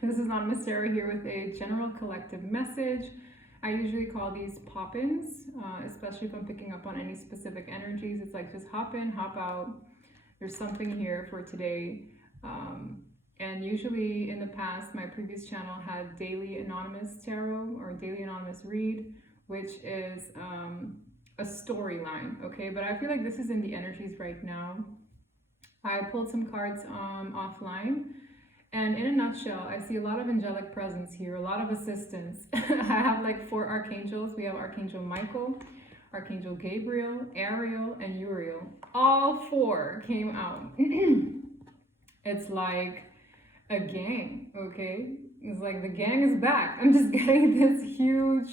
This is Anonymous Sarah here with a general collective message. I usually call these pop-ins, especially if I'm picking up on any specific energies. It's like just hop in, hop out. There's something here for today. And usually in the past, my previous channel had daily anonymous tarot or daily anonymous read, which is a storyline, okay? But I feel like this is in the energies right now. I pulled some cards offline, and in a nutshell, I see a lot of angelic presence here, a lot of assistance. I have like 4 archangels. We have Archangel Michael, Archangel Gabriel, Ariel, and Uriel. All 4 came out. It's like a gang, okay? It's like the gang is back. I'm just getting this huge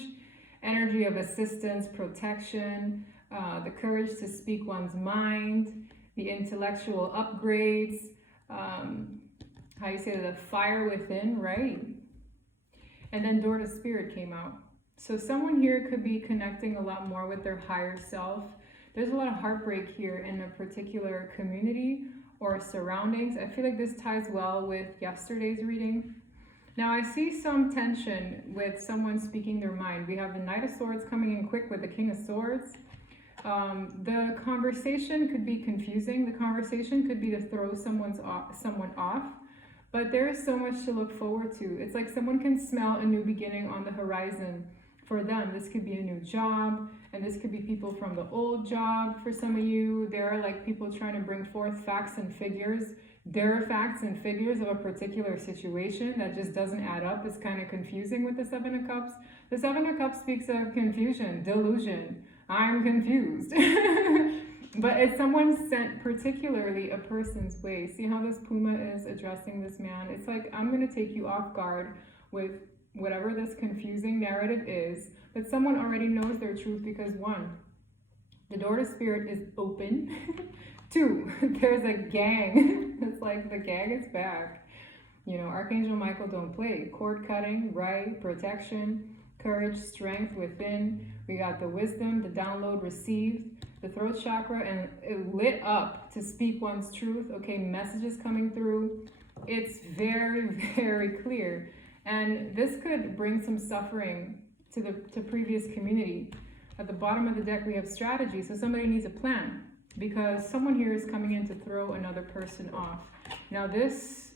energy of assistance, protection, the courage to speak one's mind, the intellectual upgrades, how you say the fire within, right? And then Door to Spirit came out. So someone here could be connecting a lot more with their higher self. There's a lot of heartbreak here in a particular community or surroundings. I feel like this ties well with yesterday's reading. Now I see some tension with someone speaking their mind. We have the Knight of Swords coming in quick with the King of Swords. The conversation could be confusing. The conversation could be to throw someone off. But there is so much to look forward to. It's like someone can smell a new beginning on the horizon. For them, this could be a new job, and this could be people from the old job. For some of you, there are like people trying to bring forth facts and figures. There are facts and figures of a particular situation that just doesn't add up. It's kind of confusing with the Seven of Cups. The Seven of Cups speaks of confusion, delusion. I'm confused. But it's someone sent particularly a person's way. See how this Puma is addressing this man? It's like, I'm going to take you off guard with whatever this confusing narrative is. But someone already knows their truth because 1, the Door to Spirit is open. 2, there's a gang. It's like the gang is back. You know, Archangel Michael don't play. Cord cutting, right? Protection, courage, strength within. We got the wisdom, the download received, the throat chakra, and it lit up to speak one's truth. Okay, messages coming through. It's very, very clear. And this could bring some suffering to previous community. At the bottom of the deck, we have strategy. So somebody needs a plan because someone here is coming in to throw another person off. Now this,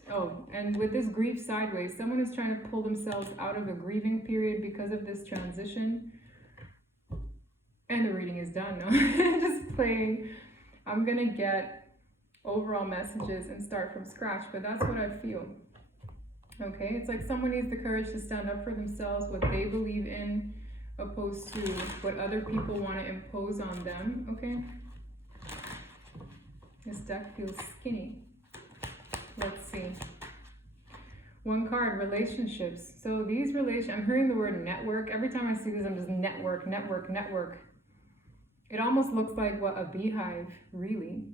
and with this grief sideways, someone is trying to pull themselves out of a grieving period because of this transition. And the reading is done. No, just playing. I'm gonna get overall messages and start from scratch, but that's what I feel. Okay, it's like someone needs the courage to stand up for themselves, what they believe in, opposed to what other people want to impose on them. Okay, this deck feels skinny. Let's see. 1 card, relationships. So these I'm hearing the word network. Every time I see this, I'm just network, network, network. It almost looks like what a beehive, really.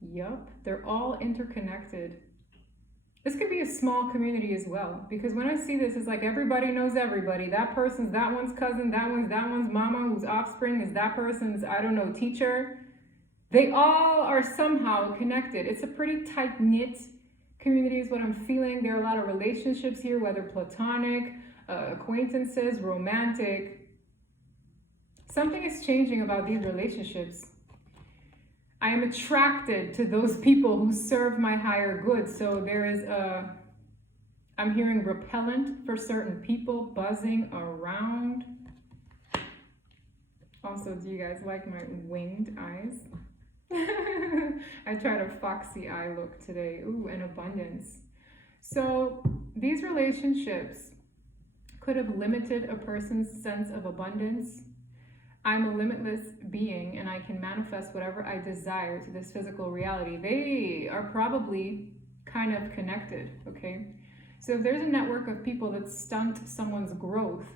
Yup, they're all interconnected. This could be a small community as well, because when I see this, it's like everybody knows everybody. That person's that one's cousin, that one's mama, whose offspring is that person's, I don't know, teacher. They all are somehow connected. It's a pretty tight-knit community is what I'm feeling. There are a lot of relationships here, whether platonic, acquaintances, romantic. Something is changing about these relationships. I am attracted to those people who serve my higher good. So there is I'm hearing repellent for certain people buzzing around. Also, do you guys like my winged eyes? I tried a foxy eye look today. Ooh, and abundance. So these relationships could have limited a person's sense of abundance. I'm a limitless being and I can manifest whatever I desire to this physical reality. They are probably kind of connected, okay? So if there's a network of people that stunt someone's growth,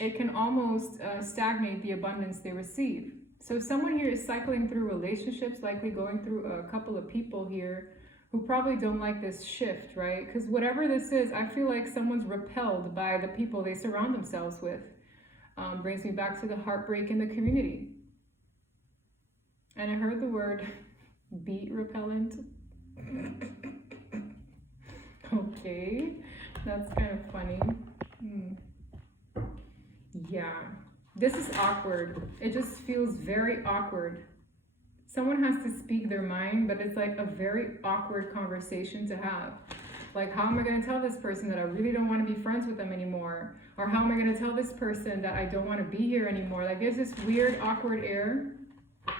it can almost stagnate the abundance they receive. So someone here is cycling through relationships, likely going through a couple of people here who probably don't like this shift, right? Because whatever this is, I feel like someone's repelled by the people they surround themselves with. Brings me back to the heartbreak in the community. And I heard the word beat repellent. Okay, that's kind of funny. Yeah, this is awkward. It just feels very awkward. Someone has to speak their mind, but it's like a very awkward conversation to have. Like, how am I going to tell this person that I really don't want to be friends with them anymore? Or how am I going to tell this person that I don't want to be here anymore? Like, there's this weird, awkward air.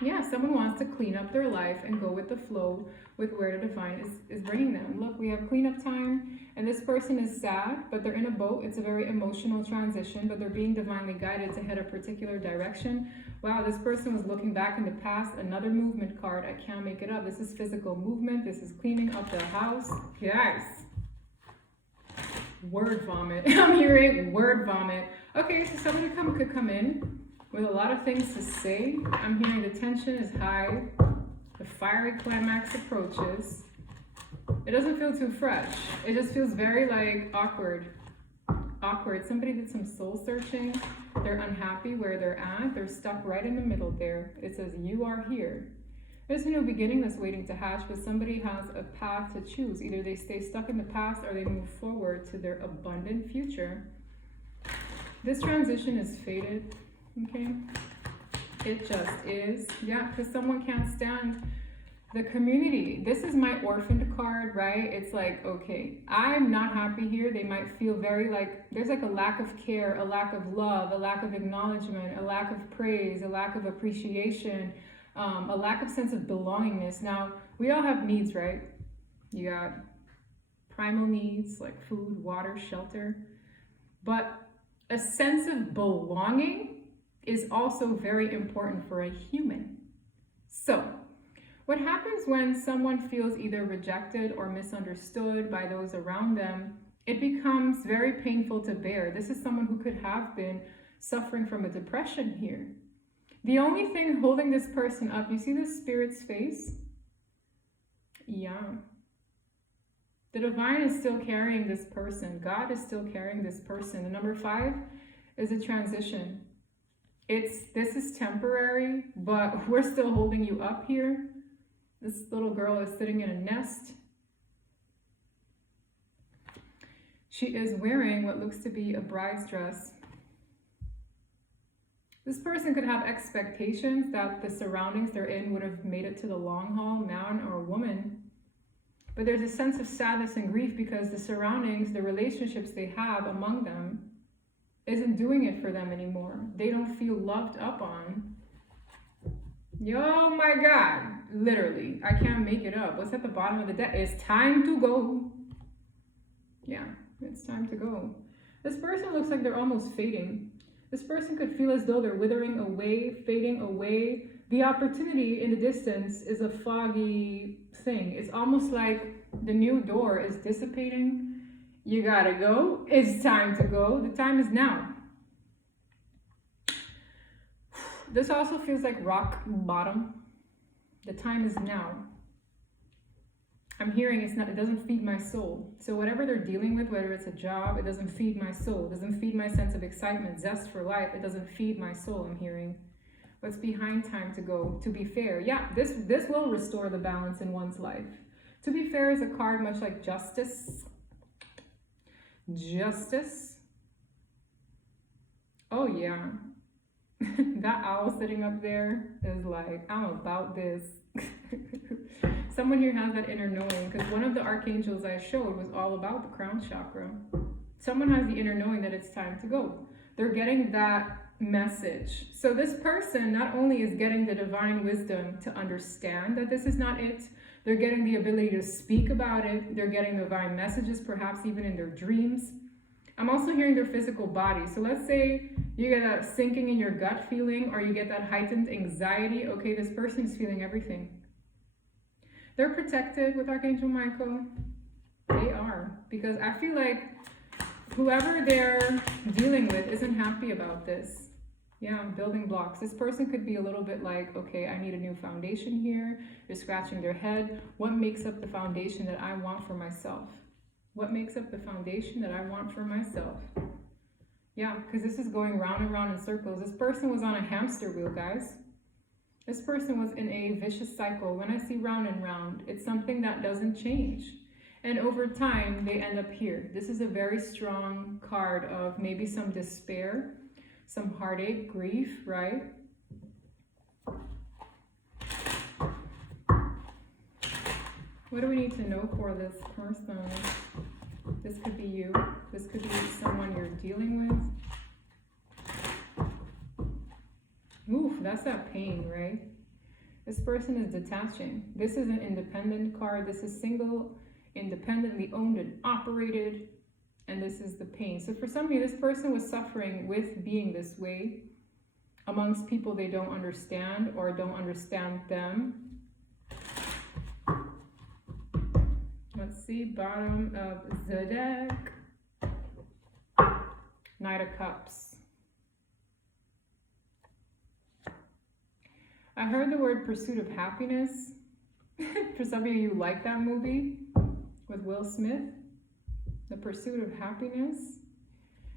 Yeah, someone wants to clean up their life and go with the flow with where the divine is bringing them. Look, we have cleanup time, and this person is sad, but they're in a boat. It's a very emotional transition, but they're being divinely guided to head a particular direction. Wow, this person was looking back in the past. Another movement card. I can't make it up. This is physical movement. This is cleaning up the house. Yes. Word vomit. I'm hearing word vomit. Okay, so somebody could come in with a lot of things to say. I'm hearing the tension is high. The fiery climax approaches. It doesn't feel too fresh. It just feels very like awkward. Awkward. Somebody did some soul searching. They're unhappy where they're at. They're stuck right in the middle there. It says, you are here. There's a new beginning that's waiting to hatch, but somebody has a path to choose. Either they stay stuck in the past or they move forward to their abundant future. This transition is fated, okay? It just is. Yeah, because someone can't stand the community. This is my orphaned card, right? It's like, okay, I'm not happy here. They might feel very like, there's like a lack of care, a lack of love, a lack of acknowledgement, a lack of praise, a lack of appreciation, a lack of sense of belongingness. Now, we all have needs, right? You got primal needs like food, water, shelter. But a sense of belonging is also very important for a human. So, what happens when someone feels either rejected or misunderstood by those around them? It becomes very painful to bear. This is someone who could have been suffering from a depression here. The only thing holding this person up, you see this spirit's face? Yeah. The divine is still carrying this person. God is still carrying this person. The number 5 is a transition. This is temporary, but we're still holding you up here. This little girl is sitting in a nest. She is wearing what looks to be a bride's dress. This person could have expectations that the surroundings they're in would have made it to the long haul, man or woman. But there's a sense of sadness and grief because the surroundings, the relationships they have among them, isn't doing it for them anymore. They don't feel loved up on. Oh my God, literally, I can't make it up. What's at the bottom of the deck? It's time to go. Yeah, it's time to go. This person looks like they're almost fading. This person could feel as though they're withering away, fading away. The opportunity in the distance is a foggy thing. It's almost like the new door is dissipating. You gotta go. It's time to go. The time is now. This also feels like rock bottom. The time is now. I'm hearing it doesn't feed my soul. So whatever they're dealing with, whether it's a job, it doesn't feed my soul. It doesn't feed my sense of excitement, zest for life. It doesn't feed my soul, I'm hearing. What's behind time to go? To be fair. Yeah, this will restore the balance in one's life. To be fair is a card much like justice. Justice. Oh yeah. That owl sitting up there is like, I'm about this. Someone here has that inner knowing, because one of the archangels I showed was all about the crown chakra. Someone has the inner knowing that it's time to go. They're getting that message. So this person not only is getting the divine wisdom to understand that this is not it, they're getting the ability to speak about it. They're getting divine messages, perhaps even in their dreams. I'm also hearing their physical body. So let's say you get that sinking in your gut feeling, or you get that heightened anxiety. Okay, this person is feeling everything. They're protected with Archangel Michael. They are. Because I feel like whoever they're dealing with isn't happy about this. Yeah, building blocks. This person could be a little bit like, okay, I need a new foundation here. They're scratching their head. What makes up the foundation that I want for myself? What makes up the foundation that I want for myself? Yeah, because this is going round and round in circles. This person was on a hamster wheel, guys. This person was in a vicious cycle. When I see round and round, it's something that doesn't change. And over time, they end up here. This is a very strong card of maybe some despair, some heartache, grief, right? What do we need to know for this person? This could be you. This could be someone you're dealing with. Oof, that's that pain, right? This person is detaching. This is an independent card. This is single, independently owned and operated. And this is the pain. So for some of you, this person was suffering with being this way amongst people they don't understand or don't understand them. Let's see, bottom of the deck. Knight of Cups. I heard the word pursuit of happiness. For some of you, you like that movie with Will Smith. The pursuit of happiness.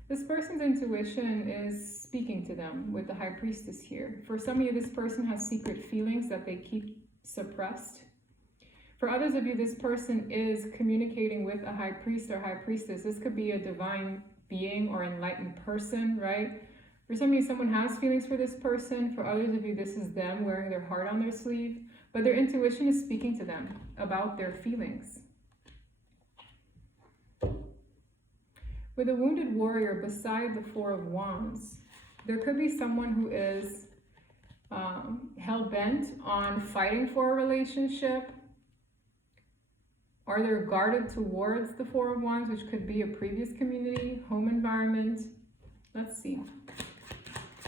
This person's intuition is speaking to them with the High Priestess here. For some of you, this person has secret feelings that they keep suppressed. For others of you, this person is communicating with a High Priest or High Priestess. This could be a divine being or enlightened person, right? For some of you, someone has feelings for this person. For others of you, this is them wearing their heart on their sleeve. But their intuition is speaking to them about their feelings. With a wounded warrior beside the Four of Wands, there could be someone who is hell-bent on fighting for a relationship, or they're guarded towards the Four of Wands, which could be a previous community, home environment. Let's see.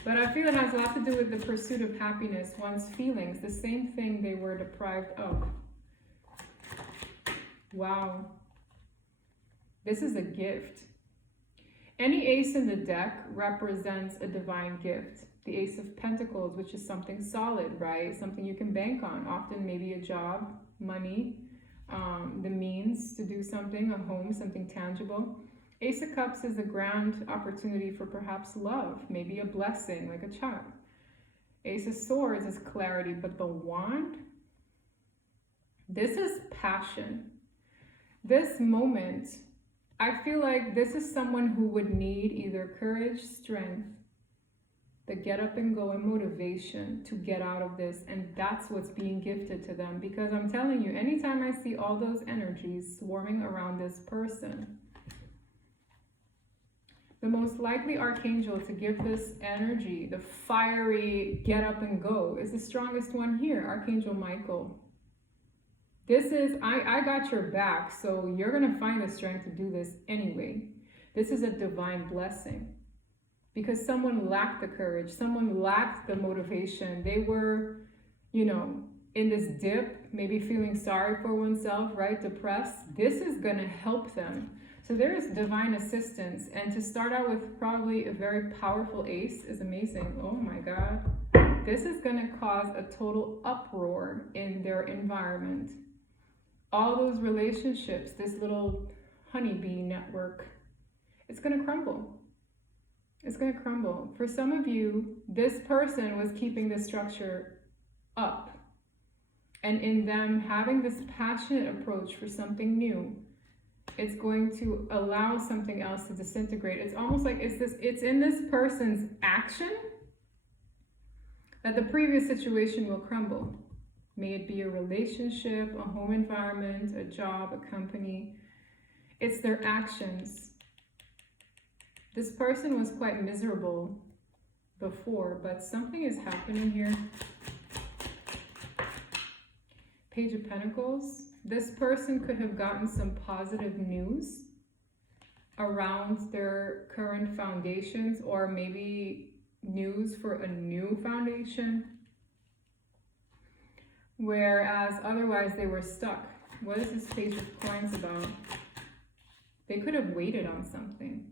But I feel it has a lot to do with the pursuit of happiness, one's feelings, the same thing they were deprived of. Wow. This is a gift. Any ace in the deck represents a divine gift. The Ace of Pentacles, which is something solid, right? Something you can bank on. Often maybe a job, money, the means to do something, a home, something tangible. Ace of Cups is a grand opportunity for perhaps love, maybe a blessing, like a child. Ace of Swords is clarity, but the Wand, this is passion. This moment, I feel like this is someone who would need either courage, strength, the get up and go and motivation to get out of this. And that's what's being gifted to them. Because I'm telling you, anytime I see all those energies swarming around this person, the most likely archangel to give this energy, the fiery get up and go, is the strongest one here, Archangel Michael. This is, I got your back, so you're going to find the strength to do this anyway. This is a divine blessing. Because someone lacked the courage, someone lacked the motivation. They were, you know, in this dip, maybe feeling sorry for oneself, right? Depressed. This is going to help them. So there is divine assistance. And to start out with probably a very powerful ace is amazing. Oh my God. This is going to cause a total uproar in their environment. All those relationships, this little honeybee network, it's going to crumble. It's going to crumble. For some of you, this person was keeping the structure up. And in them having this passionate approach for something new, it's going to allow something else to disintegrate. It's almost like it's in this person's action that the previous situation will crumble. May it be a relationship, a home environment, a job, a company. It's their actions. This person was quite miserable before, but something is happening here. Page of Pentacles. This person could have gotten some positive news around their current foundations, or maybe news for a new foundation. Whereas otherwise they were stuck. What is this Page of Coins about? They could have waited on something.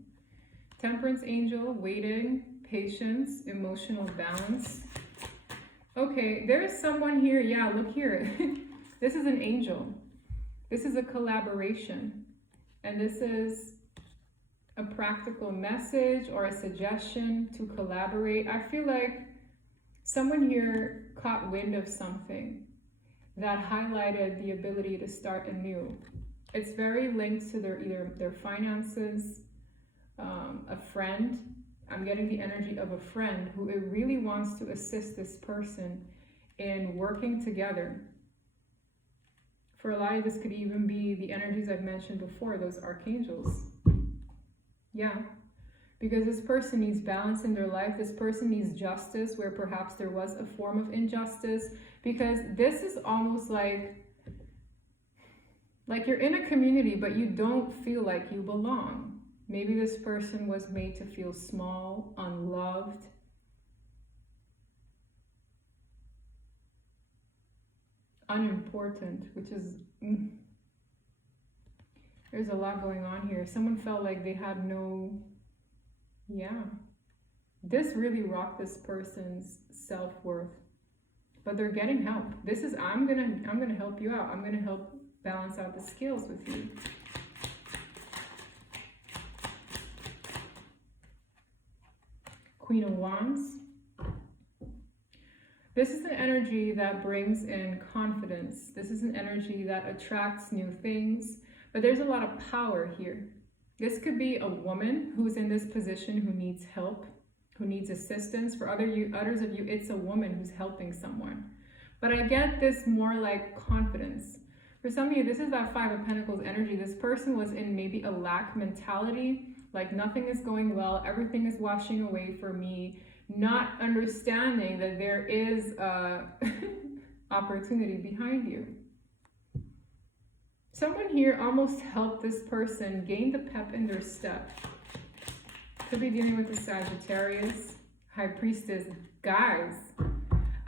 Temperance angel, waiting, patience, emotional balance. Okay, there is someone here. Yeah, look here. This is an angel. This is a collaboration. And this is a practical message or a suggestion to collaborate. I feel like someone here caught wind of something that highlighted the ability to start anew. It's very linked to either their finances, a friend. I'm getting the energy of a friend who it really wants to assist this person in working together. For a lot of you, this could even be the energies I've mentioned before, those archangels. Yeah, because this person needs balance in their life. This person needs justice where perhaps there was a form of injustice, because this is almost like you're in a community, but you don't feel like you belong. Maybe this person was made to feel small, unloved. Unimportant, which is, there's a lot going on here. Someone felt like they had no, this really rocked this person's self-worth, but they're getting help. This is, I'm gonna help you out. I'm gonna help balance out the scales with you. Queen of Wands. This is an energy that brings in confidence. This is an energy that attracts new things, but there's a lot of power here. This could be a woman who's in this position who needs help, who needs assistance. For others of you, it's a woman who's helping someone. But I get this more like confidence. For some of you, this is that Five of Pentacles energy. This person was in maybe a lack mentality, like nothing is going well, everything is washing away for me, not understanding that there is a opportunity behind you. Someone here almost helped this person gain the pep in their step. Could be dealing with the Sagittarius, High Priestess. Guys,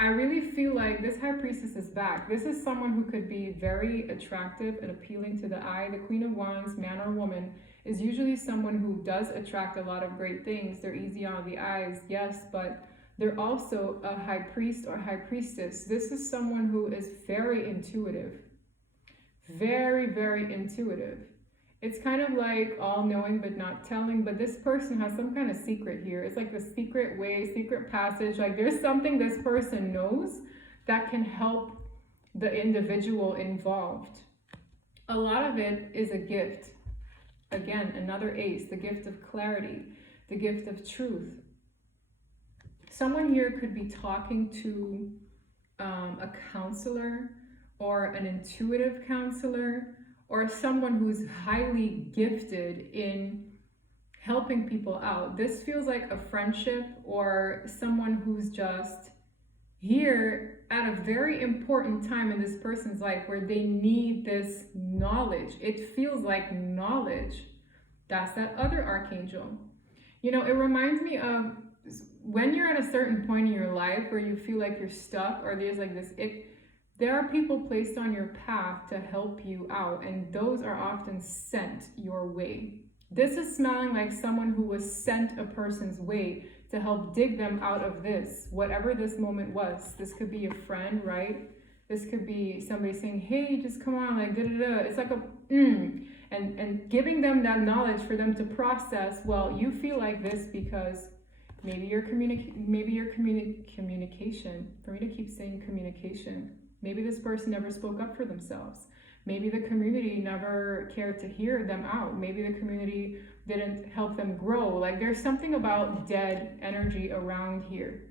I really feel like this High Priestess is back. This is someone who could be very attractive and appealing to the eye. The Queen of Wands, man or woman, is usually someone who does attract a lot of great things. They're easy on the eyes, yes, but they're also a high priest or high priestess. This is someone who is very intuitive. Very, very intuitive. It's kind of like all-knowing but not telling, but this person has some kind of secret here. It's like the secret way, secret passage. Like there's something this person knows that can help the individual involved. A lot of it is a gift. Again, another ace, the gift of clarity, the gift of truth. Someone here could be talking to a counselor or an intuitive counselor, or someone who's highly gifted in helping people out. This feels like a friendship or someone who's just here at a very important time in this person's life where they need this knowledge. It feels like knowledge. That's that other archangel. You know, it reminds me of when you're at a certain point in your life where you feel like you're stuck, or there's like this, there are people placed on your path to help you out, and those are often sent your way. This is smelling like someone who was sent a person's way to help dig them out of this, whatever this moment was. This could be a friend, right? This could be somebody saying, hey, just come on, like da-da-da. It's like a and giving them that knowledge for them to process. Well, you feel like this because maybe your communication, for me to keep saying communication, maybe this person never spoke up for themselves. Maybe the community never cared to hear them out. Maybe the community didn't help them grow. Like there's something about dead energy around here.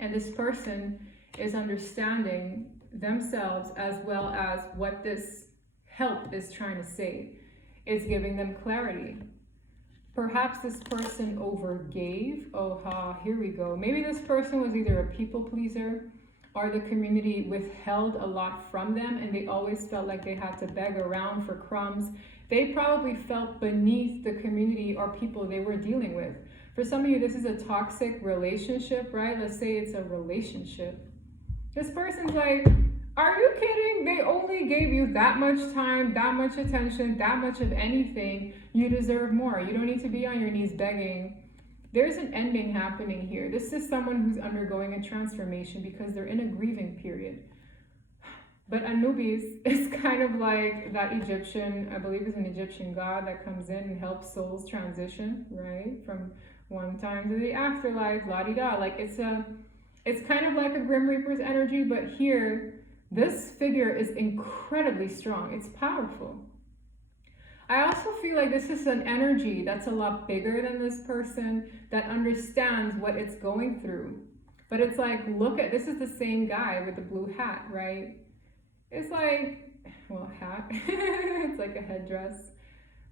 And this person is understanding themselves as well as what this help is trying to say. It's giving them clarity. Perhaps this person overgave. Here we go. Maybe this person was either a people pleaser, or the community withheld a lot from them and they always felt like they had to beg around for crumbs. They probably felt beneath the community or people they were dealing with. For some of you, this is a toxic relationship, right? Let's say it's a relationship. This person's like, are you kidding? They only gave you that much time, that much attention, that much of anything. You deserve more. You don't need to be on your knees begging. There's an ending happening here. This is someone who's undergoing a transformation because they're in a grieving period. But Anubis is kind of like that Egyptian, I believe it's an Egyptian god that comes in and helps souls transition, right? From one time to the afterlife, la-di-da. Like it's kind of like a Grim Reaper's energy, but here, this figure is incredibly strong. It's powerful. I also feel like this is an energy that's a lot bigger than this person, that understands what it's going through. But it's like, look at, this is the same guy with the blue hat, right? It's like, well, hat. It's like a headdress.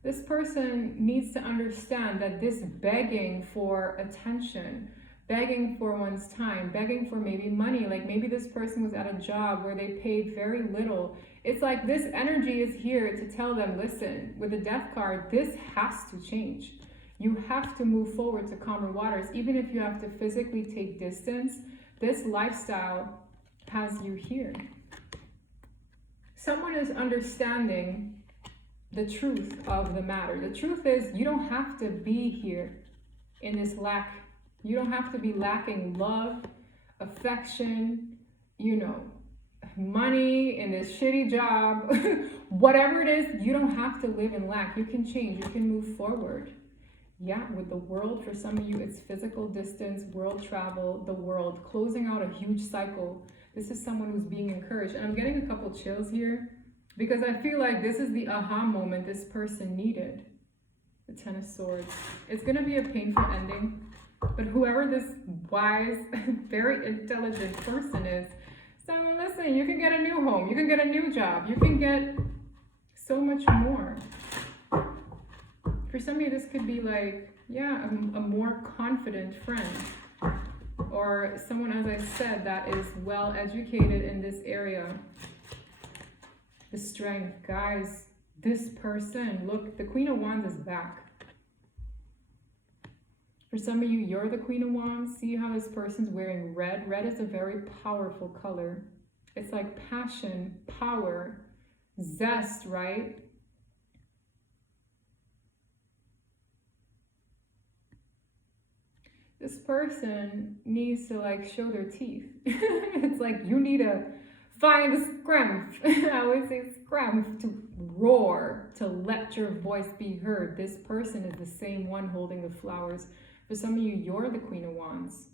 This person needs to understand that this begging for attention, begging for one's time, begging for maybe money, like maybe this person was at a job where they paid very little. It's like this energy is here to tell them, listen, with the death card, this has to change. You have to move forward to calmer waters, even if you have to physically take distance. This lifestyle has you here. Someone is understanding the truth of the matter. The truth is, you don't have to be here in this lack. You don't have to be lacking love, affection, money, in this shitty job. Whatever it is, you don't have to live in lack. You can change. You can move forward. Yeah, with the world, for some of you, it's physical distance, world travel, the world, closing out a huge cycle. This is someone who's being encouraged. And I'm getting a couple chills here because I feel like this is the aha moment this person needed. The Ten of Swords. It's going to be a painful ending, but whoever this wise, very intelligent person is, so listen, you can get a new home, you can get a new job, you can get so much more. For some of you, this could be like, yeah, a more confident friend, or someone, as I said, that is well educated in this area. The strength, guys, this person, look, the Queen of Wands is back. For some of you, you're the Queen of Wands. See how this person's wearing red? Red is a very powerful color. It's like passion, power, zest, right? This person needs to like show their teeth. It's like you need to find the strength. I always say strength to roar, to let your voice be heard. This person is the same one holding the flowers. For some of you, you're the Queen of Wands.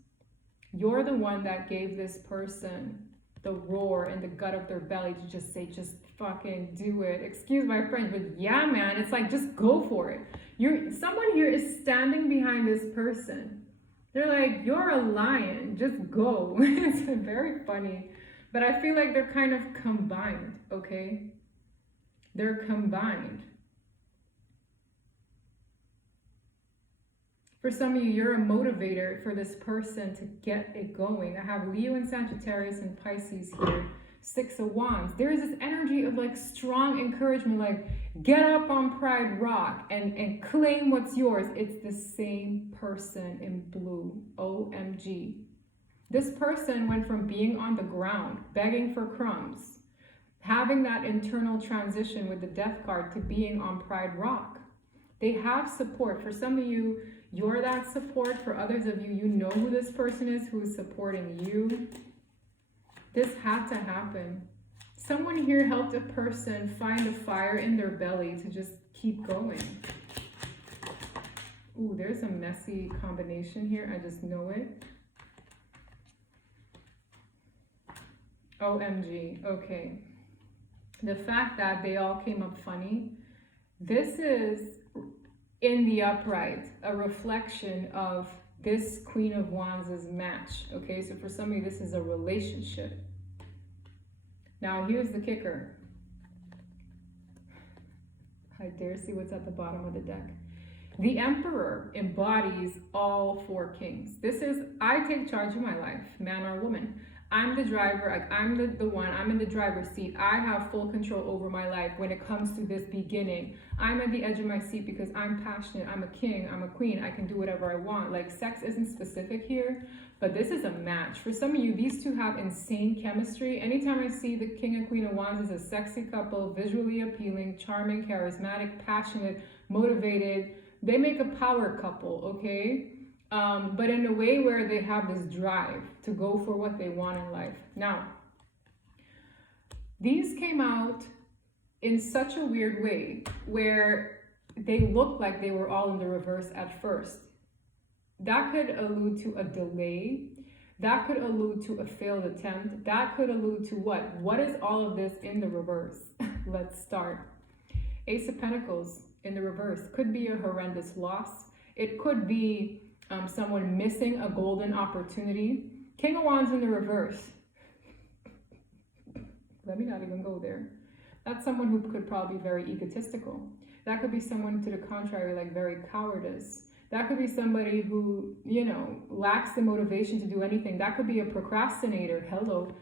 You're the one that gave this person the roar in the gut of their belly to just say, just fucking do it. Excuse my French, but yeah, man, it's like, just go for it. Someone here is standing behind this person. They're like, you're a lion, just go. It's very funny. But I feel like they're kind of combined, okay? They're combined. For some of you, you're a motivator for this person to get it going. I have Leo and Sagittarius and Pisces here. Six of Wands. There is this energy of like strong encouragement, like get up on Pride Rock and claim what's yours. It's the same person in blue. OMG. This person went from being on the ground, begging for crumbs, having that internal transition with the Death card to being on Pride Rock. They have support. For some of you, you're that support. For others of you, you know who this person is who is supporting you. This had to happen. Someone here helped a person find a fire in their belly to just keep going. Ooh, there's a messy combination here. I just know it. OMG. Okay. The fact that they all came up funny. This is in the upright, a reflection of this Queen of Wands' match. Okay, so for some of you, this is a relationship. Now, here's the kicker. I dare see what's at the bottom of the deck. The Emperor embodies all four kings. This is, I take charge of my life, man or woman. I'm the driver, I'm the one, I'm in the driver's seat. I have full control over my life when it comes to this beginning. I'm at the edge of my seat because I'm passionate, I'm a king, I'm a queen, I can do whatever I want. Like, sex isn't specific here, but this is a match. For some of you, these two have insane chemistry. Anytime I see the King and Queen of Wands as a sexy couple, visually appealing, charming, charismatic, passionate, motivated, they make a power couple, okay? But in a way where they have this drive to go for what they want in life. Now, these came out in such a weird way where they looked like they were all in the reverse at first. That could allude to a delay. That could allude to a failed attempt. That could allude to what? What is all of this in the reverse? Let's start. Ace of Pentacles. in the reverse. Could be a horrendous loss. It could be someone missing a golden opportunity. King of Wands in the reverse. Let me not even go there. That's someone who could probably be very egotistical. That could be someone to the contrary, like very cowardice. That could be somebody who, you know, lacks the motivation to do anything. That could be a procrastinator. Hello.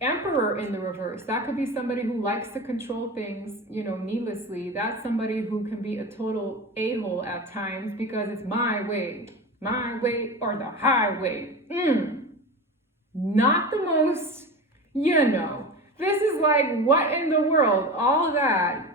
Emperor in the reverse. That could be somebody who likes to control things, you know, needlessly. That's somebody who can be a total a-hole at times because it's my way or the highway. Not the most, you know. This is like, what in the world? All that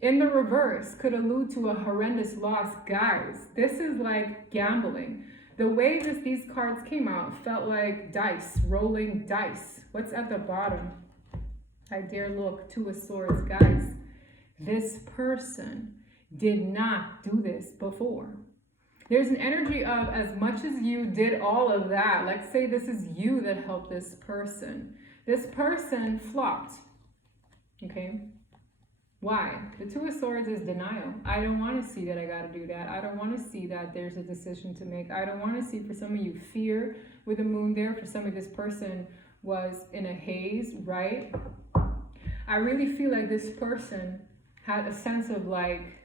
in the reverse could allude to a horrendous loss. Guys, this is like gambling. The way these cards came out felt like dice, rolling dice. What's at the bottom? I dare look. Two of Swords. Guys, this person did not do this before. There's an energy of, as much as you did all of that, let's say this is you that helped this person. This person flopped. Okay? Why? The Two of Swords is denial. I don't want to see that I got to do that. I don't want to see that there's a decision to make. I don't want to see, for some of you, fear with the moon there. For some of this person was in a haze, right? I really feel like this person had a sense of like,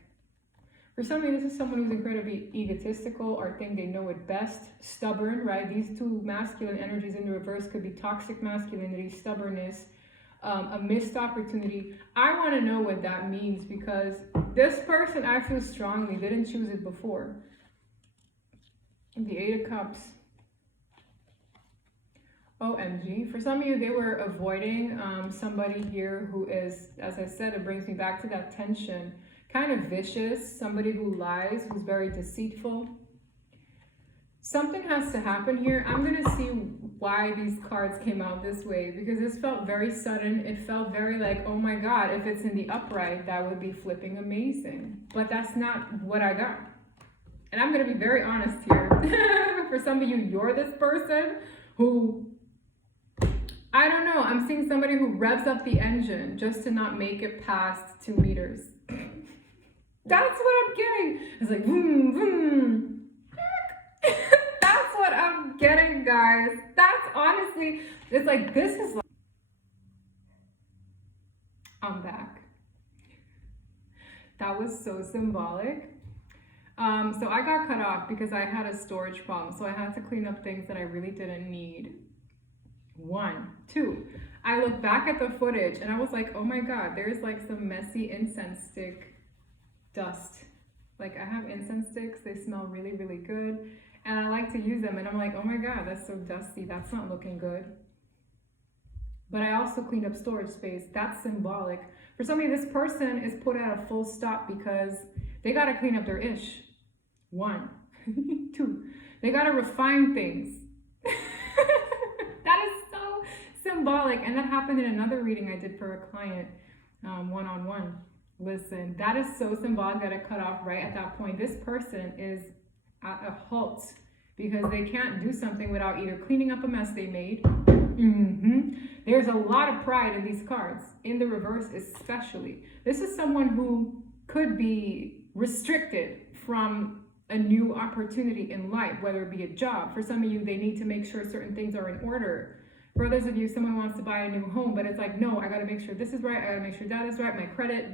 for some of you, this is someone who's incredibly egotistical or think they know it best, stubborn, right? These two masculine energies in the reverse could be toxic masculinity, stubbornness, a missed opportunity. I want to know what that means because this person, I feel strongly, didn't choose it before. The Eight of Cups. OMG. For some of you, they were avoiding somebody here who is, as I said, it brings me back to that tension. Kind of vicious, somebody who lies, who's very deceitful. Something has to happen here. I'm going to see why these cards came out this way because this felt very sudden. It felt very like, oh my God, if it's in the upright, that would be flipping amazing. But that's not what I got. And I'm going to be very honest here. For some of you, you're this person who, I don't know, I'm seeing somebody who revs up the engine just to not make it past 2 meters. That's what I'm getting. It's like, vroom, vroom. That's what I'm getting, guys. That's honestly, it's like, this is like, I'm back. That was so symbolic. So I got cut off because I had a storage problem. So I had to clean up things that I really didn't need. 1, 2. I looked back at the footage and I was like, oh my God, there's like some messy incense stick dust. Like I have incense sticks, they smell really, really good. And I like to use them and I'm like, oh my God, that's so dusty. That's not looking good. But I also cleaned up storage space. That's symbolic. For some of you, this person is put at a full stop because they got to clean up their ish. 1, 2, they got to refine things. That is so symbolic. And that happened in another reading I did for a client, one-on-one. Listen, that is so symbolic that it cut off right at that point. This person is at a halt because they can't do something without either cleaning up a mess they made. There's a lot of pride in these cards, in the reverse especially. This is someone who could be restricted from a new opportunity in life, whether it be a job. For some of you, they need to make sure certain things are in order. For others of you, someone wants to buy a new home, but it's like, no, I got to make sure this is right. I got to make sure that is right. My credit,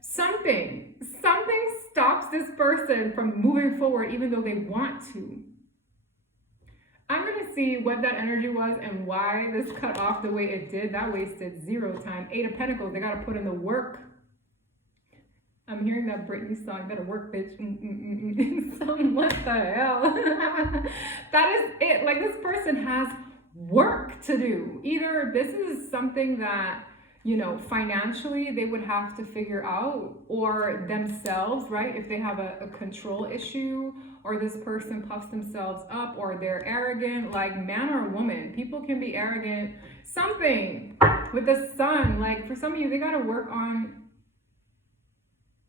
Something stops this person from moving forward, even though they want to. I'm going to see what that energy was and why this cut off the way it did. That wasted 0 time. 8 of Pentacles, they got to put in the work. I'm hearing that Britney song, better work, bitch. So what the hell? That is it. Like, this person has work to do. Either this is something that, you know, financially they would have to figure out, or themselves, right? If they have a control issue, or this person puffs themselves up, or they're arrogant, like man or woman. People can be arrogant. Something with the sun, like for some of you, they got to work on,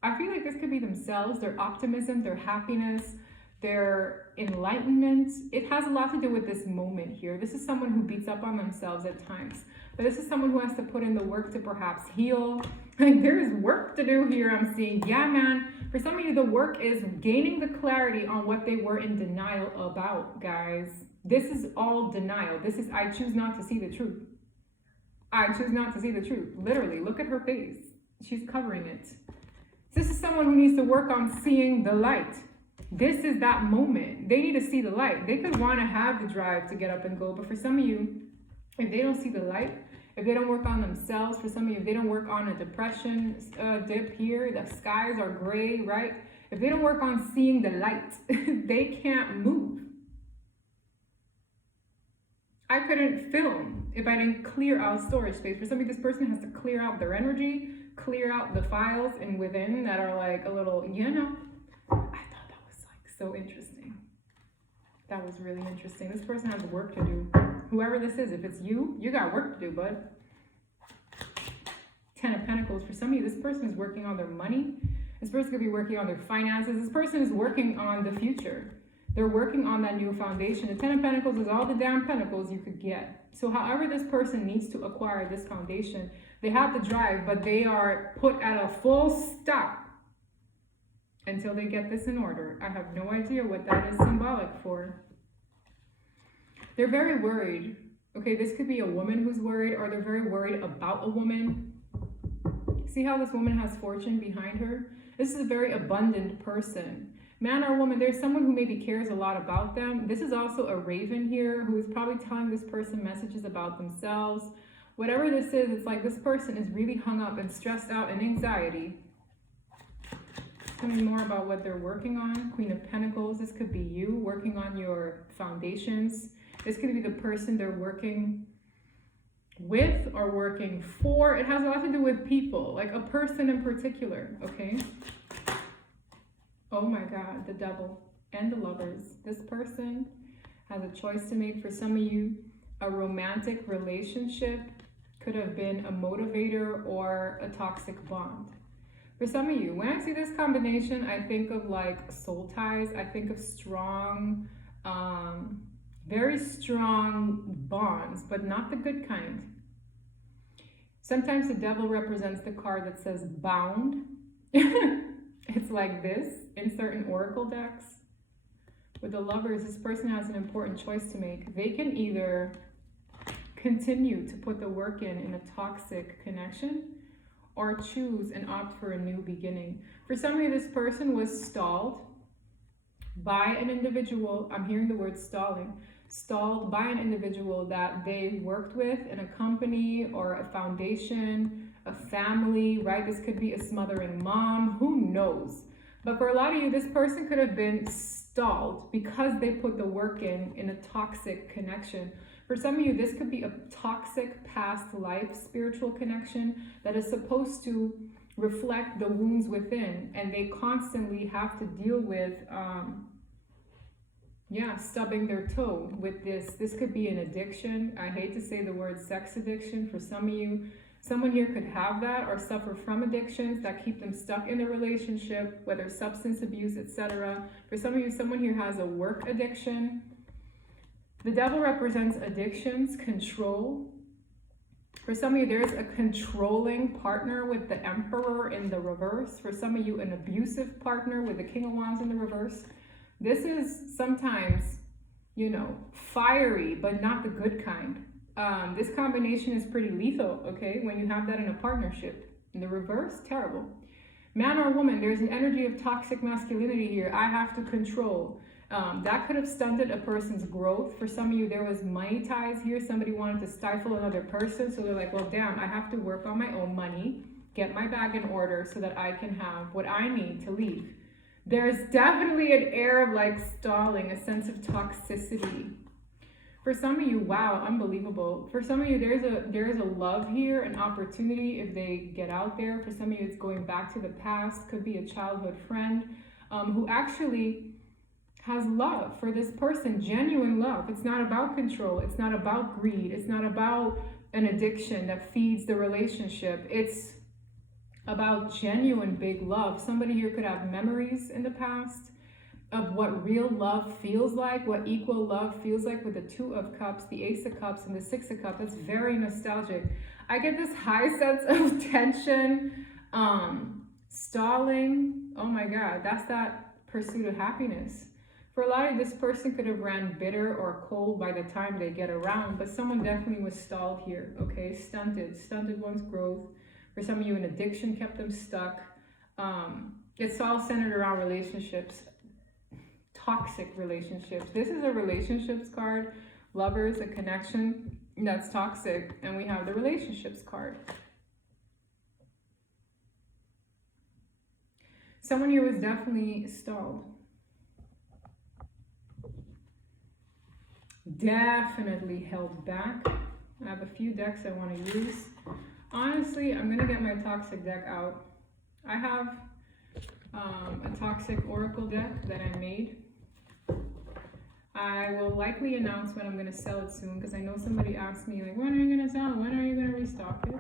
I feel like this could be themselves, their optimism, their happiness, their enlightenment. It has a lot to do with this moment here. This is someone who beats up on themselves at times, but this is someone who has to put in the work to perhaps heal. Like, there is work to do here, I'm seeing. Yeah, man. For some of you, the work is gaining the clarity on what they were in denial about, guys. This is all denial. This is, I choose not to see the truth. I choose not to see the truth. Literally, look at her face. She's covering it. This is someone who needs to work on seeing the light. This is that moment. They need to see the light. They could want to have the drive to get up and go, but for some of you, if they don't see the light, if they don't work on themselves, for some of you, if they don't work on a depression dip here, the skies are gray, right? If they don't work on seeing the light, they can't move. I couldn't film if I didn't clear out storage space. For some of you, this person has to clear out their energy, clear out the files and within that are like a little, you know, so interesting. That was really interesting. This person has work to do. Whoever this is, if it's you, you got work to do, bud. 10 of Pentacles. For some of you, this person is working on their money. This person could be working on their finances. This person is working on the future. They're working on that new foundation. The 10 of Pentacles is all the damn pentacles you could get. So however this person needs to acquire this foundation, they have the drive, but they are put at a full stop until they get this in order. I have no idea what that is symbolic for. They're very worried. Okay, this could be a woman who's worried, or they're very worried about a woman. See how this woman has fortune behind her? This is a very abundant person. Man or woman, there's someone who maybe cares a lot about them. This is also a raven here who is probably telling this person messages about themselves. Whatever this is, it's like this person is really hung up and stressed out and anxiety. Tell me more about what they're working on. Queen of Pentacles. This could be you working on your foundations. This could be the person they're working with or working for. It has a lot to do with people, like a person in particular, okay? Oh my God, the Devil and the Lovers. This person has a choice to make. For some of you, a romantic relationship could have been a motivator or a toxic bond. For some of you, when I see this combination, I think of like soul ties. I think of strong, very strong bonds, but not the good kind. Sometimes the Devil represents the card that says bound. It's like this in certain oracle decks. With the Lovers, this person has an important choice to make. They can either continue to put the work in a toxic connection, or choose and opt for a new beginning. For some of you, this person was stalled by an individual. I'm hearing the word stalling. Stalled by an individual that they worked with in a company or a foundation, a family, right? This could be a smothering mom, who knows? But for a lot of you, this person could have been stalled because they put the work in a toxic connection. For some of you, this could be a toxic past life spiritual connection that is supposed to reflect the wounds within, and they constantly have to deal with, stubbing their toe with this. This could be an addiction. I hate to say the word sex addiction. For some of you, someone here could have that or suffer from addictions that keep them stuck in a relationship, whether substance abuse, etc. For some of you, someone here has a work addiction. The Devil represents addictions, control. For some of you, there's a controlling partner with the Emperor in the reverse. For some of you, an abusive partner with the King of Wands in the reverse. This is sometimes, you know, fiery, but not the good kind. This combination is pretty lethal, okay? When you have that in a partnership. In the reverse, terrible. Man or woman, there's an energy of toxic masculinity here. I have to control. That could have stunted a person's growth. For some of you, there was money ties here. Somebody wanted to stifle another person. So they're like, well, damn, I have to work on my own money, get my bag in order so that I can have what I need to leave. There's definitely an air of like stalling, a sense of toxicity. For some of you, wow, unbelievable. For some of you, there is a love here, an opportunity if they get out there. For some of you, it's going back to the past. Could be a childhood friend who actually has love for this person, genuine love. It's not about control. It's not about greed. It's not about an addiction that feeds the relationship. It's about genuine big love. Somebody here could have memories in the past. of what real love feels like, what equal love feels like with the Two of Cups, the Ace of Cups, and the Six of Cups. It's very nostalgic. I get this high sense of tension, stalling. Oh my God, that's that pursuit of happiness. For a lot of this person could have ran bitter or cold by the time they get around, but someone definitely was stalled here, okay? Stunted one's growth. For some of you, an addiction kept them stuck. It's all centered around relationships. Toxic relationships. This is a relationships card. Lovers, a connection that's toxic. And we have the relationships card. Someone here was definitely stalled. Definitely held back. I have a few decks I want to use. Honestly, I'm going to get my toxic deck out. I have a toxic oracle deck that I made. I will likely announce when I'm going to sell it soon, because I know somebody asked me, like, when are you going to sell it? When are you going to restock it?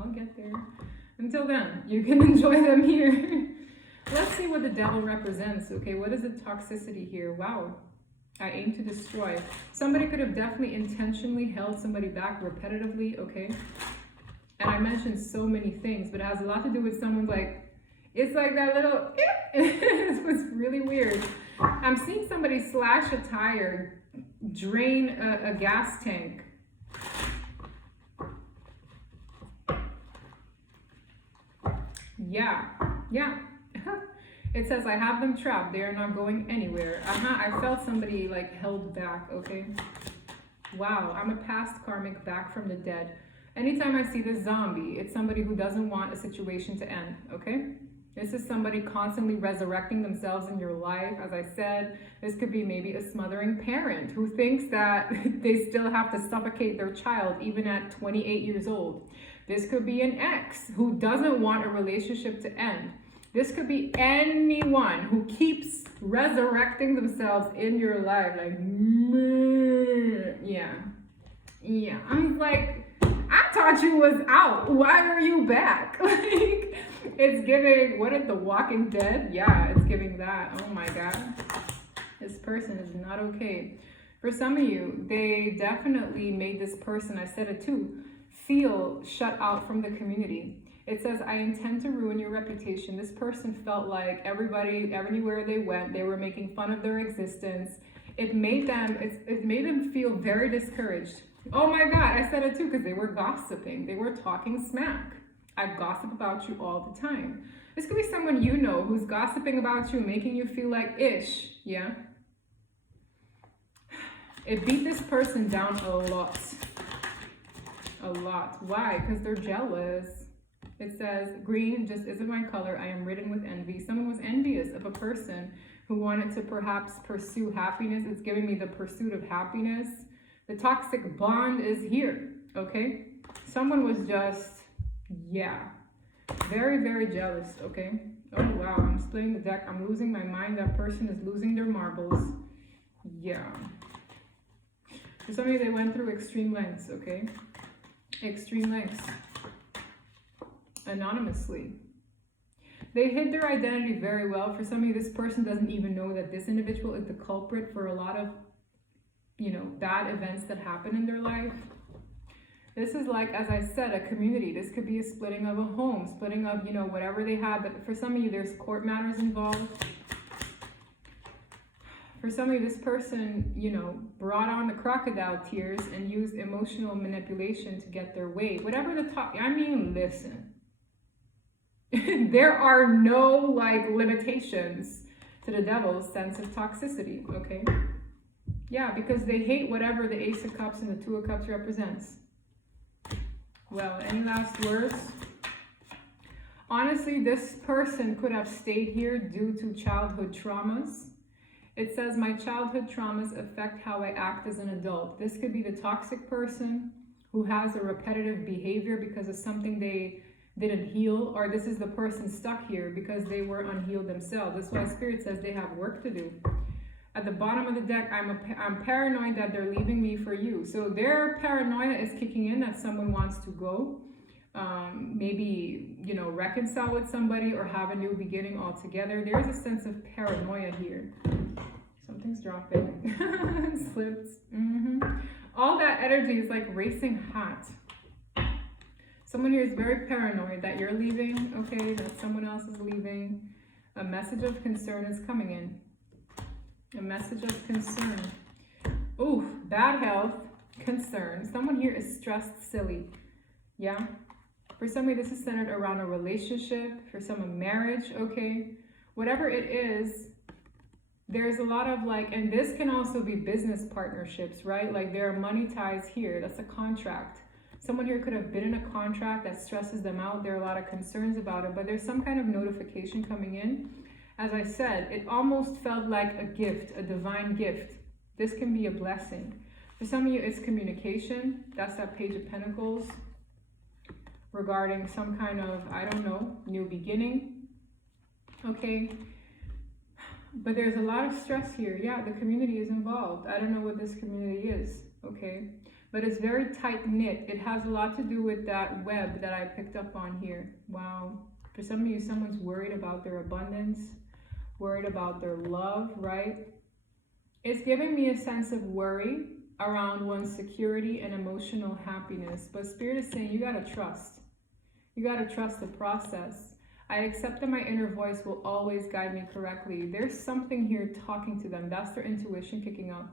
I'll get there. Until then, you can enjoy them here. Let's see what the devil represents, okay? What is the toxicity here? Wow. I aim to destroy. Somebody could have definitely intentionally held somebody back repetitively, okay? And I mentioned so many things, but it has a lot to do with someone's like, it's like that little, it was really weird. I'm seeing somebody slash a tire, drain a gas tank. Yeah. It says, I have them trapped. They are not going anywhere. I felt somebody like held back, okay? Wow, I'm a past karmic back from the dead. Anytime I see this zombie, it's somebody who doesn't want a situation to end, okay? This is somebody constantly resurrecting themselves in your life. As I said, this could be maybe a smothering parent who thinks that they still have to suffocate their child even at 28 years old. This could be an ex who doesn't want a relationship to end. This could be anyone who keeps resurrecting themselves in your life. Like, yeah. I'm like, I thought you was out. Why are you back? Like, it's giving, what is The Walking Dead? Yeah, it's giving that. Oh my God. This person is not okay. For some of you, they definitely made this person, I said it too, feel shut out from the community. It says, I intend to ruin your reputation. This person felt like everybody, everywhere they went, they were making fun of their existence. It made them feel very discouraged. Oh my God, I said it too, because they were gossiping. They were talking smack. I gossip about you all the time. This could be someone you know who's gossiping about you, making you feel like ish, yeah? It beat this person down a lot. A lot. Why? Because they're jealous. It says, green just isn't my color. I am ridden with envy. Someone was envious of a person who wanted to perhaps pursue happiness. It's giving me the pursuit of happiness. The toxic bond is here, okay? Someone was just, yeah, very, very jealous, okay? Oh, wow, I'm splitting the deck. I'm losing my mind. That person is losing their marbles. Yeah. For some of you, they went through extreme lengths, okay? Extreme lengths. Anonymously. They hid their identity very well. For some of you, this person doesn't even know that this individual is the culprit for a lot of, bad events that happen in their life. This is like, as I said, a community. This could be a splitting of a home, splitting of, whatever they have. But for some of you, there's court matters involved. For some of you, this person, brought on the crocodile tears and used emotional manipulation to get their way. Whatever listen. There are no limitations to the devil's sense of toxicity, okay? Yeah, because they hate whatever the Ace of Cups and the Two of Cups represents. Well, any last words? Honestly, this person could have stayed here due to childhood traumas. It says, my childhood traumas affect how I act as an adult. This could be the toxic person who has a repetitive behavior because of something they didn't heal, or this is the person stuck here because they were unhealed themselves. That's why Spirit says they have work to do. At the bottom of the deck, I'm paranoid that they're leaving me for you. So their paranoia is kicking in that someone wants to go. maybe, you know, reconcile with somebody or have a new beginning altogether. There's a sense of paranoia here. Something's dropping. It slips. All that energy is like racing hot. Someone here is very paranoid that you're leaving, okay, that someone else is leaving. A message of concern is coming in. A message of concern. Ooh, bad health, concern. Someone here is stressed, silly. Yeah? For somebody, this is centered around a relationship. For some, a marriage, okay? Whatever it is, there's a lot of like, and this can also be business partnerships, right? Like there are money ties here. That's a contract. Someone here could have been in a contract that stresses them out. There are a lot of concerns about it, but there's some kind of notification coming in. As I said, it almost felt like a gift, a divine gift. This can be a blessing. For some of you, it's communication. That's that Page of Pentacles regarding some kind of, I don't know, new beginning. Okay. But there's a lot of stress here. Yeah, the community is involved. I don't know what this community is. Okay. But it's very tight-knit. It has a lot to do with that web that I picked up on here. Wow. For some of you, someone's worried about their abundance, worried about their love, right? It's giving me a sense of worry around one's security and emotional happiness. But Spirit is saying you got to trust. You got to trust the process. I accept that my inner voice will always guide me correctly. There's something here talking to them. That's their intuition kicking up.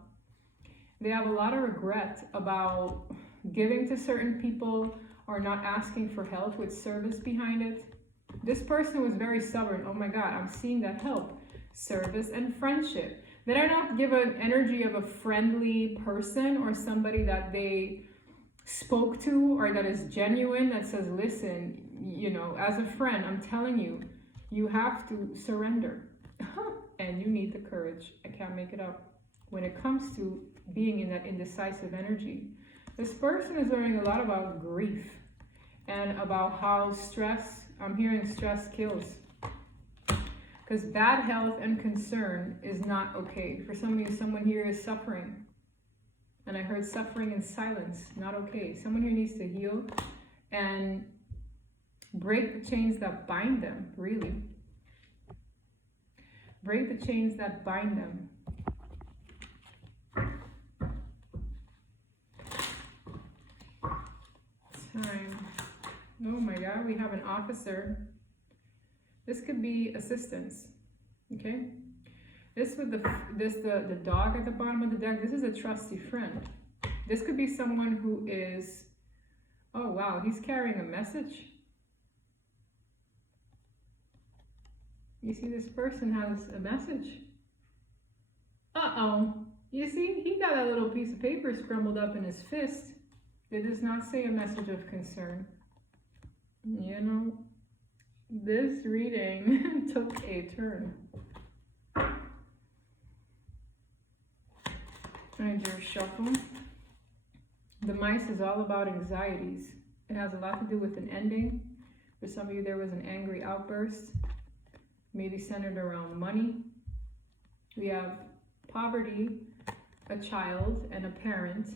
They have a lot of regret about giving to certain people or not asking for help with service behind it. This person was very stubborn. Oh my God, I'm seeing that help, service, and friendship. They do not give an energy of a friendly person or somebody that they spoke to or that is genuine, that says, listen, you know, as a friend, I'm telling you, you have to surrender. And you need the courage. I can't make it up. When it comes to being in that indecisive energy, this person is learning a lot about grief and about how stress, I'm hearing stress kills. Because bad health and concern is not okay. For some of you, someone here is suffering. And I heard suffering in silence, not okay. Someone here needs to heal and break the chains that bind them, really. Break the chains that bind them. Time. Oh my God, we have an officer. This could be assistance, okay? This with the dog at the bottom of the deck, this is a trusty friend. This could be someone who is, oh wow, he's carrying a message. You see, this person has a message. Uh-oh. You see, he got that little piece of paper scrambled up in his fist. It does not say a message of concern. You know, this reading took a turn. I do shuffle. The mice is all about anxieties. It has a lot to do with an ending. For some of you, there was an angry outburst, maybe centered around money. We have poverty, a child, and a parent.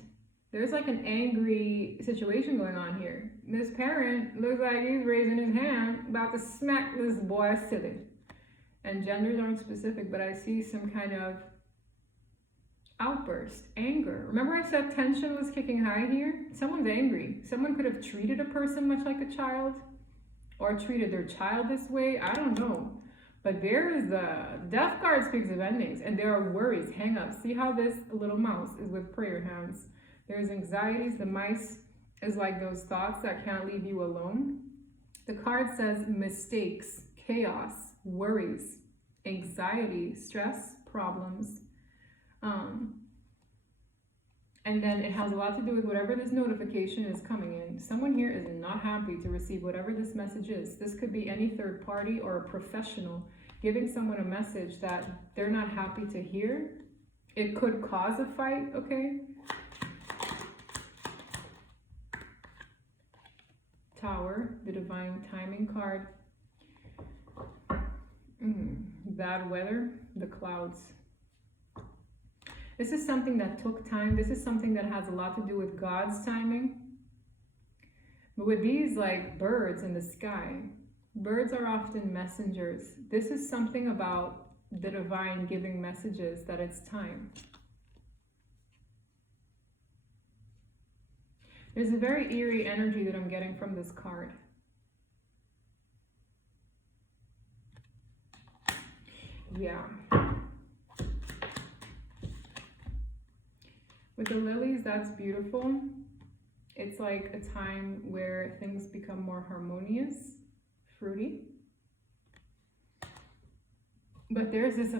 There's like an angry situation going on here. This parent looks like he's raising his hand, about to smack this boy silly. And genders aren't specific, but I see some kind of outburst, anger. Remember I said tension was kicking high here? Someone's angry. Someone could have treated a person much like a child, or treated their child this way. I don't know. But there is the death card speaks of endings, and there are worries, hang-ups. See how this little mouse is with prayer hands. There's anxieties. The mice is like those thoughts that can't leave you alone. The card says mistakes, chaos, worries, anxiety, stress, problems. And then it has a lot to do with whatever this notification is coming in. Someone here is not happy to receive whatever this message is. This could be any third party or a professional giving someone a message that they're not happy to hear. It could cause a fight, okay? Tower, the divine timing card. Bad weather, the clouds. This is something that took time. This is something that has a lot to do with God's timing. But with these like birds in the sky, birds are often messengers. This is something about the divine giving messages that it's time. There's a very eerie energy that I'm getting from this card. Yeah. With the lilies, that's beautiful. It's like a time where things become more harmonious, fruity. But this is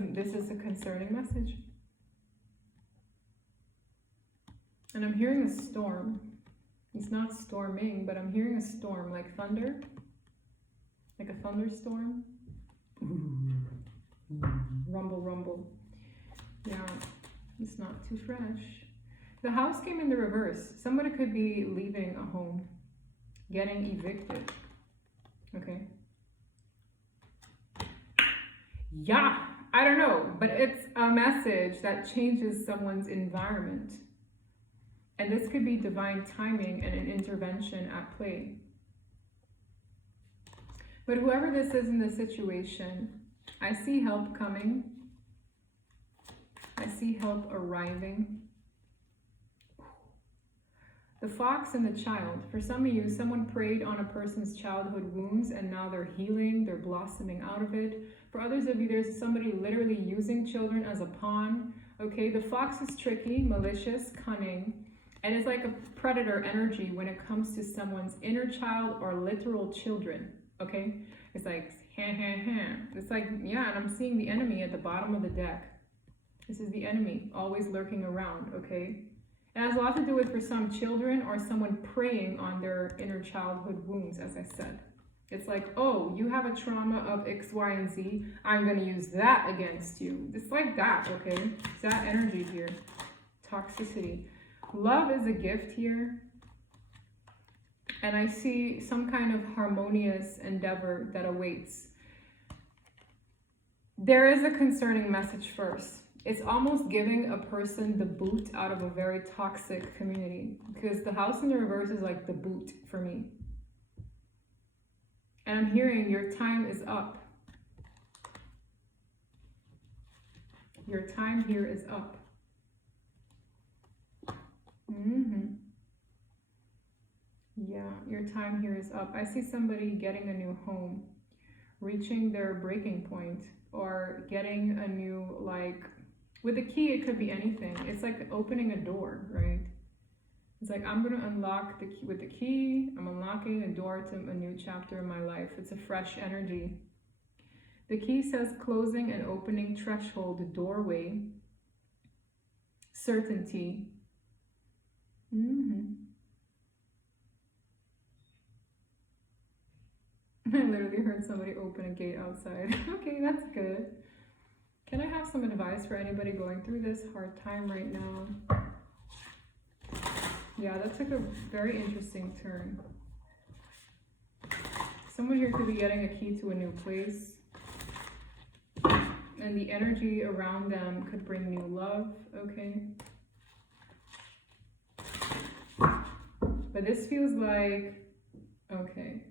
a concerning message. And I'm hearing a storm. It's not storming, but I'm hearing a storm, like thunder. Like a thunderstorm. Rumble, rumble. Yeah, it's not too fresh. The house came in the reverse. Somebody could be leaving a home, getting evicted. Okay. Yeah, I don't know, but it's a message that changes someone's environment. And this could be divine timing and an intervention at play. But whoever this is in this situation, I see help coming. I see help arriving. The fox and the child. For some of you, someone preyed on a person's childhood wounds and now they're healing, they're blossoming out of it. For others of you, there's somebody literally using children as a pawn. Okay, the fox is tricky, malicious, cunning, and it's like a predator energy when it comes to someone's inner child or literal children. Okay, it's like, it's like, yeah, and I'm seeing the enemy at the bottom of the deck. This is the enemy, always lurking around, okay? It has a lot to do with, for some, children or someone preying on their inner childhood wounds, as I said. It's like, oh, you have a trauma of X, Y, and Z. I'm going to use that against you. It's like that, okay? It's that energy here. Toxicity. Love is a gift here. And I see some kind of harmonious endeavor that awaits. There is a concerning message first. It's almost giving a person the boot out of a very toxic community, because the house in the reverse is like the boot for me. And I'm hearing your time is up. Your time here is up. Yeah, your time here is up. I see somebody getting a new home, reaching their breaking point, or getting a new, like, with a key, it could be anything. It's like opening a door, right? It's like, I'm going to unlock the key. With the key, I'm unlocking a door to a new chapter in my life. It's a fresh energy. The key says closing and opening threshold, doorway, certainty. I literally heard somebody open a gate outside. Okay, that's good. Can I have some advice for anybody going through this hard time right now? Yeah, that took a very interesting turn. Someone here could be getting a key to a new place. And the energy around them could bring new love, okay? But this feels like, okay,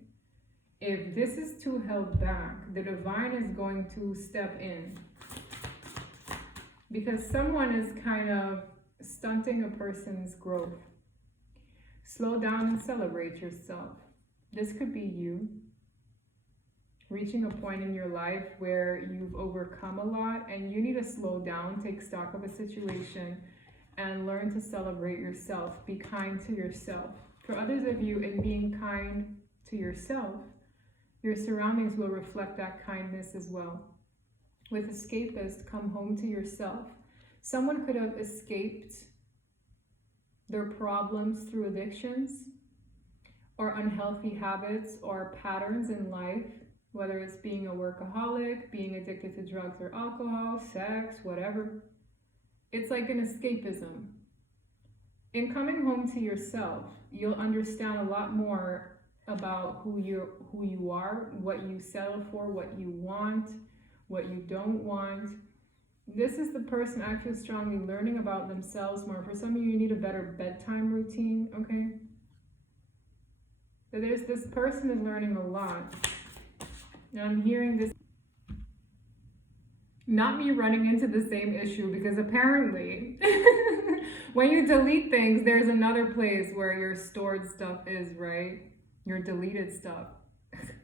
if this is too held back, the divine is going to step in. Because someone is kind of stunting a person's growth. Slow down and celebrate yourself. This could be you reaching a point in your life where you've overcome a lot and you need to slow down, take stock of a situation, and learn to celebrate yourself. Be kind to yourself. For others of you, in being kind to yourself, your surroundings will reflect that kindness as well. With escapist, come home to yourself. Someone could have escaped their problems through addictions or unhealthy habits or patterns in life, whether it's being a workaholic, being addicted to drugs or alcohol, sex, whatever. It's like an escapism. In coming home to yourself, you'll understand a lot more about who you are, what you settle for, what you want, what you don't want. This is the person I feel strongly learning about themselves more. For some of you, you need a better bedtime routine, okay? So there's this person is learning a lot. And I'm hearing this, not me running into the same issue, because apparently when you delete things, there's another place where your stored stuff is, right? Your deleted stuff.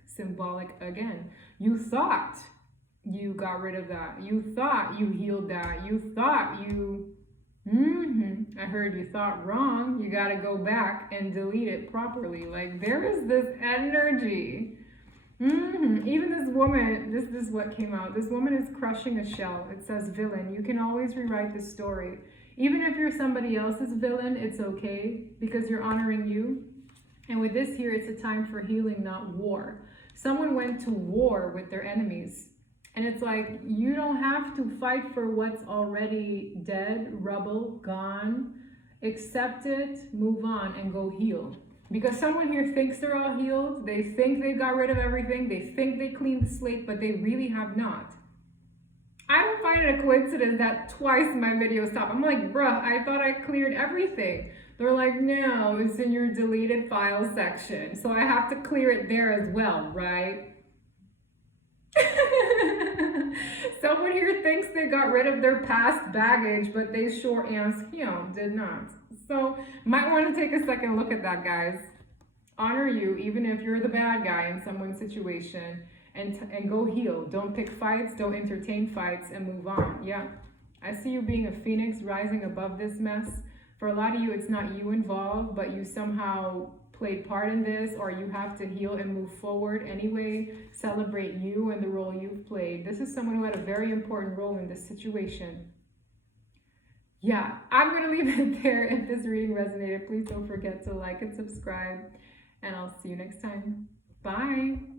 Symbolic again. You thought you got rid of that. You thought you healed that. You thought you, I heard you thought wrong. You got to go back and delete it properly. Like, there is this energy. Even this woman, this is what came out. This woman is crushing a shell. It says villain. You can always rewrite the story. Even if you're somebody else's villain, it's okay, because you're honoring you. And with this here, it's a time for healing, not war. Someone went to war with their enemies. And it's like, you don't have to fight for what's already dead, rubble, gone. Accept it, move on, and go heal. Because someone here thinks they're all healed. They think they got rid of everything. They think they cleaned the slate, but they really have not. I don't find it a coincidence that twice my videos stop. I'm like, bruh, I thought I cleared everything. They're like, no, it's in your deleted files section. So I have to clear it there as well, right? Someone here thinks they got rid of their past baggage, but they sure as hell did not. So might want to take a second look at that, guys. Honor you, even if you're the bad guy in someone's situation, and go heal. Don't pick fights, don't entertain fights, and move on. Yeah, I see you being a phoenix rising above this mess. For a lot of you, it's not you involved, but you somehow played part in this, or you have to heal and move forward anyway. Celebrate you and the role you've played. This is someone who had a very important role in this situation. Yeah, I'm going to leave it there. If this reading resonated, please don't forget to like and subscribe, and I'll see you next time. Bye.